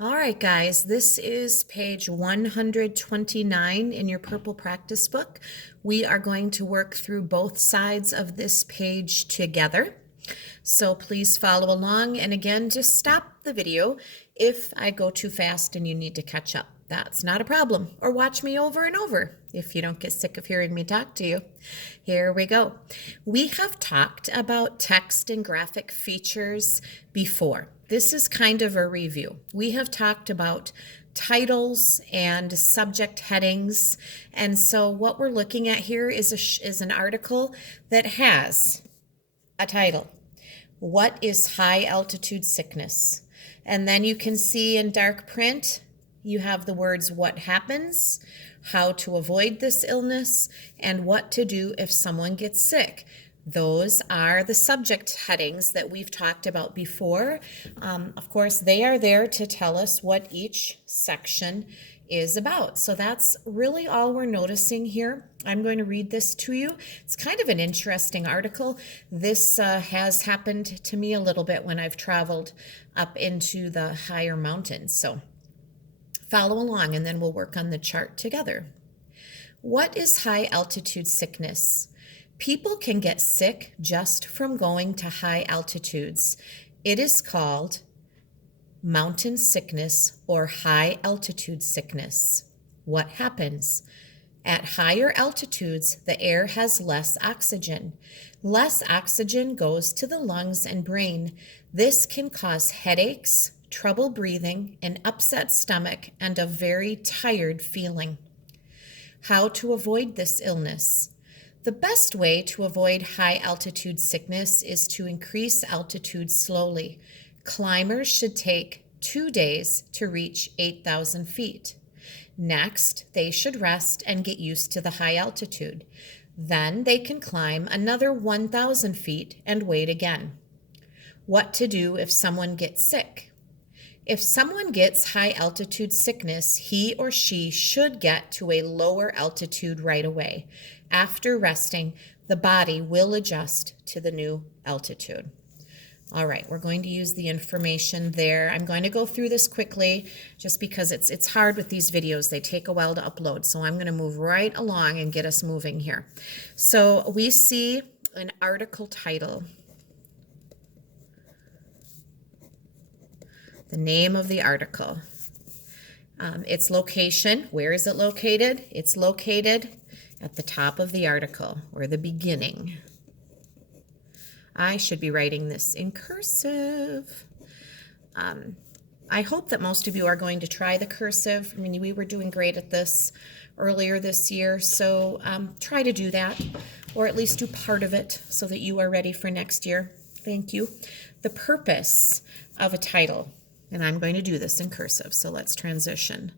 All right, guys, this is page 129 in your purple practice book. We are going to work through both sides of this page together. So please follow along. And again, just stop the video if I go too fast and you need to catch up. That's not a problem. Or watch me over and over if you don't get sick of hearing me talk to you. Here we go. We have talked about text and graphic features before. This is kind of a review. We have talked about titles and subject headings. And so what we're looking at here is an article that has a title. What is high altitude sickness? And then you can see in dark print, you have the words what happens, how to avoid this illness, and what to do if someone gets sick. Those are the subject headings that we've talked about before. Of course, they are there to tell us what each section is about. So that's really all we're noticing here. I'm going to read this to you. It's kind of an interesting article. This has happened to me a little bit when I've traveled up into the higher mountains. So follow along and then we'll work on the chart together. What is high altitude sickness? People can get sick just from going to high altitudes. It is called mountain sickness or high altitude sickness. What happens? At higher altitudes, the air has less oxygen. Less oxygen goes to the lungs and brain. This can cause headaches, trouble breathing, an upset stomach, and a very tired feeling. How to avoid this illness? The best way to avoid high altitude sickness is to increase altitude slowly. Climbers should take 2 days to reach 8,000 feet. Next, they should rest and get used to the high altitude. Then they can climb another 1,000 feet and wait again. What to do if someone gets sick? If someone gets high altitude sickness, he or she should get to a lower altitude right away. After resting, the body will adjust to the new altitude. All right, we're going to use the information there. I'm going to go through this quickly just because it's hard with these videos. They take a while to upload. So I'm going to move right along and get us moving here. So we see an article title. The name of the article. Its location. Where is it located? It's located at the top of the article, or the beginning. I should be writing this in cursive. I hope that most of you are going to try the cursive. I mean, we were doing great at this earlier this year, so try to do that, or at least do part of it so that you are ready for next year. Thank you. The purpose of a title, and I'm going to do this in cursive, so let's transition.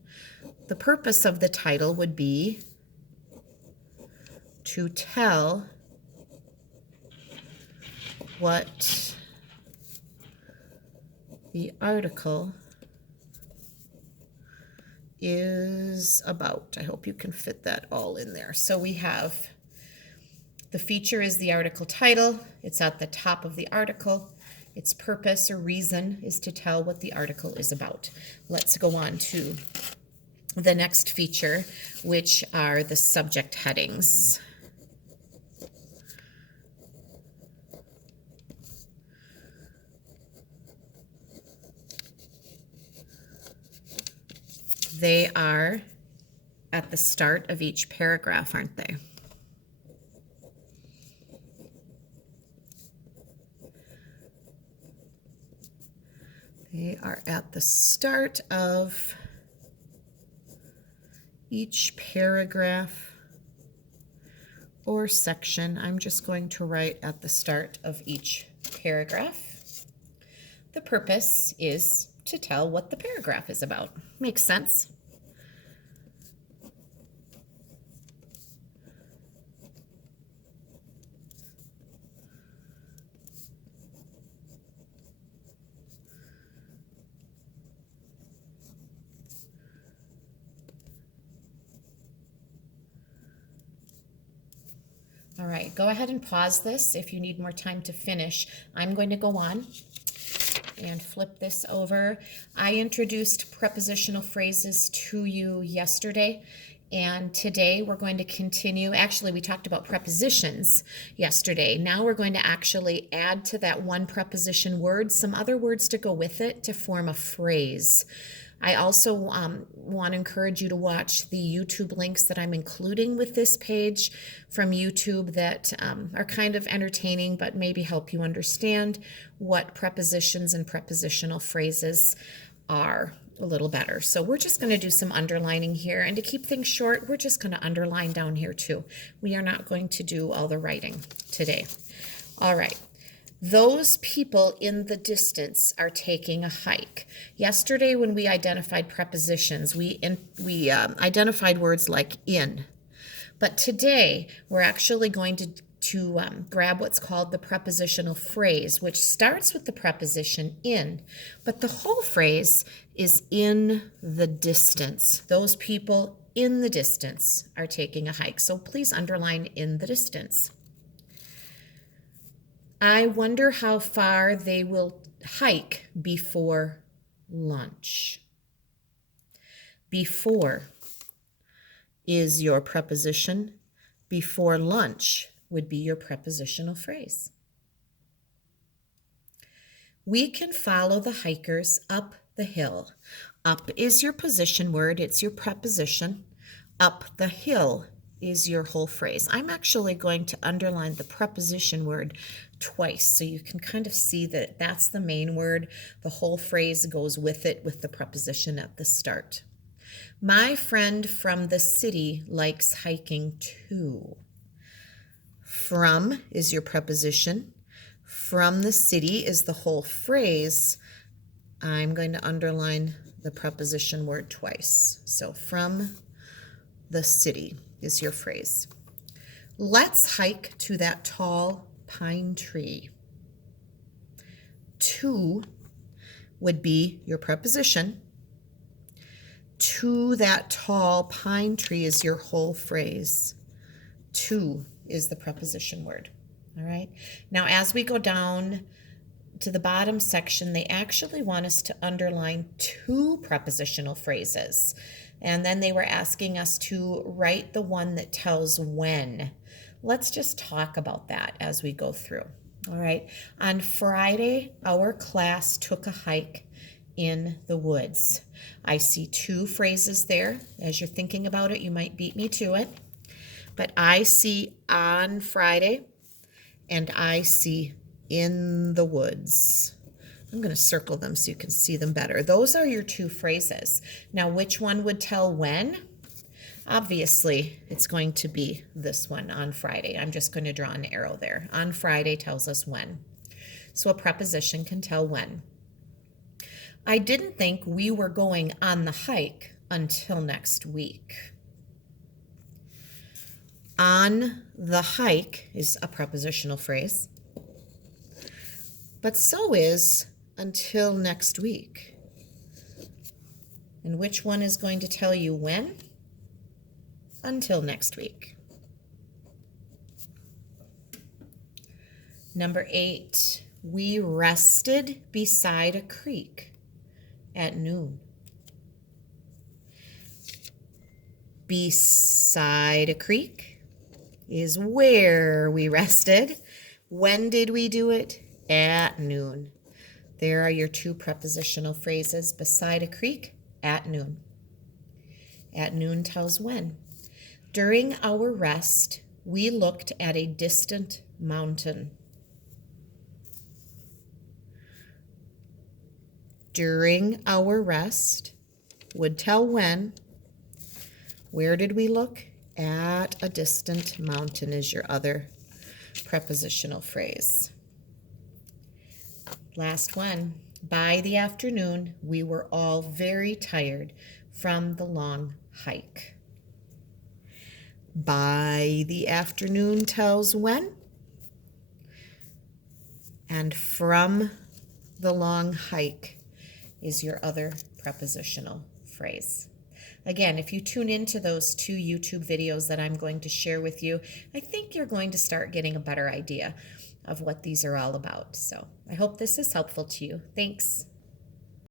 The purpose of the title would be to tell what the article is about. I hope you can fit that all in there. So we have the feature is the article title. It's at the top of the article. Its purpose or reason is to tell what the article is about. Let's go on to the next feature, which are the subject headings. They are at the start of each paragraph, aren't they? They are at the start of each paragraph or section. I'm just going to write at the start of each paragraph. The purpose is to tell what the paragraph is about. Makes sense. All right, go ahead and pause this if you need more time to finish. I'm going to go on. and flip this over. I introduced prepositional phrases to you yesterday, and today we're going to continue. Actually, we talked about prepositions yesterday. Now we're going to actually add to that one preposition word some other words to go with it to form a phrase. I also want to encourage you to watch the YouTube links that I'm including with this page from YouTube that are kind of entertaining, but maybe help you understand what prepositions and prepositional phrases are a little better. So we're just going to do some underlining here. And to keep things short, we're just going to underline down here too. We are not going to do all the writing today. All right. Those people in the distance are taking a hike. Yesterday, when we identified prepositions, we identified words like in. But today, we're actually going to grab what's called the prepositional phrase, which starts with the preposition in, but the whole phrase is in the distance. Those people in the distance are taking a hike. So please underline in the distance. I wonder how far they will hike before lunch. Before is your preposition. Before lunch would be your prepositional phrase. We can follow the hikers up the hill. Up is your position word. It's your preposition. Up the hill is your whole phrase. I'm actually going to underline the preposition word twice so you can kind of see that that's the main word. The whole phrase goes with it with the preposition at the start. My friend from the city likes hiking too. From is your preposition. From the city is the whole phrase. I'm going to underline the preposition word twice. So from the city is your phrase. Let's hike to that tall pine tree. To would be your preposition. To that tall pine tree is your whole phrase. To is the preposition word. All right. Now, as we go down to the bottom section, they actually want us to underline two prepositional phrases. And then they were asking us to write the one that tells when. Let's just talk about that as we go through. All right. On Friday, our class took a hike in the woods. I see two phrases there. As you're thinking about it, you might beat me to it. But I see on Friday and I see in the woods. I'm going to circle them so you can see them better. Those are your two phrases. Now, which one would tell when? Obviously, it's going to be this one, on Friday. I'm just going to draw an arrow there. On Friday tells us when. So a preposition can tell when. I didn't think we were going on the hike until next week. On the hike is a prepositional phrase, but so is until next week. And which one is going to tell you when? Until next week. Number 8, we rested beside a creek at noon. Beside a creek is where we rested. When did we do it? At noon. There are your two prepositional phrases, beside a creek, at noon. At noon tells when. During our rest, we looked at a distant mountain. During our rest would tell when. Where did we look? At a distant mountain is your other prepositional phrase. Last one. By the afternoon, we were all very tired from the long hike. By the afternoon tells when. And from the long hike is your other prepositional phrase. Again, if you tune into those two YouTube videos that I'm going to share with you, I think you're going to start getting a better idea of what these are all about. So I hope this is helpful to you. Thanks.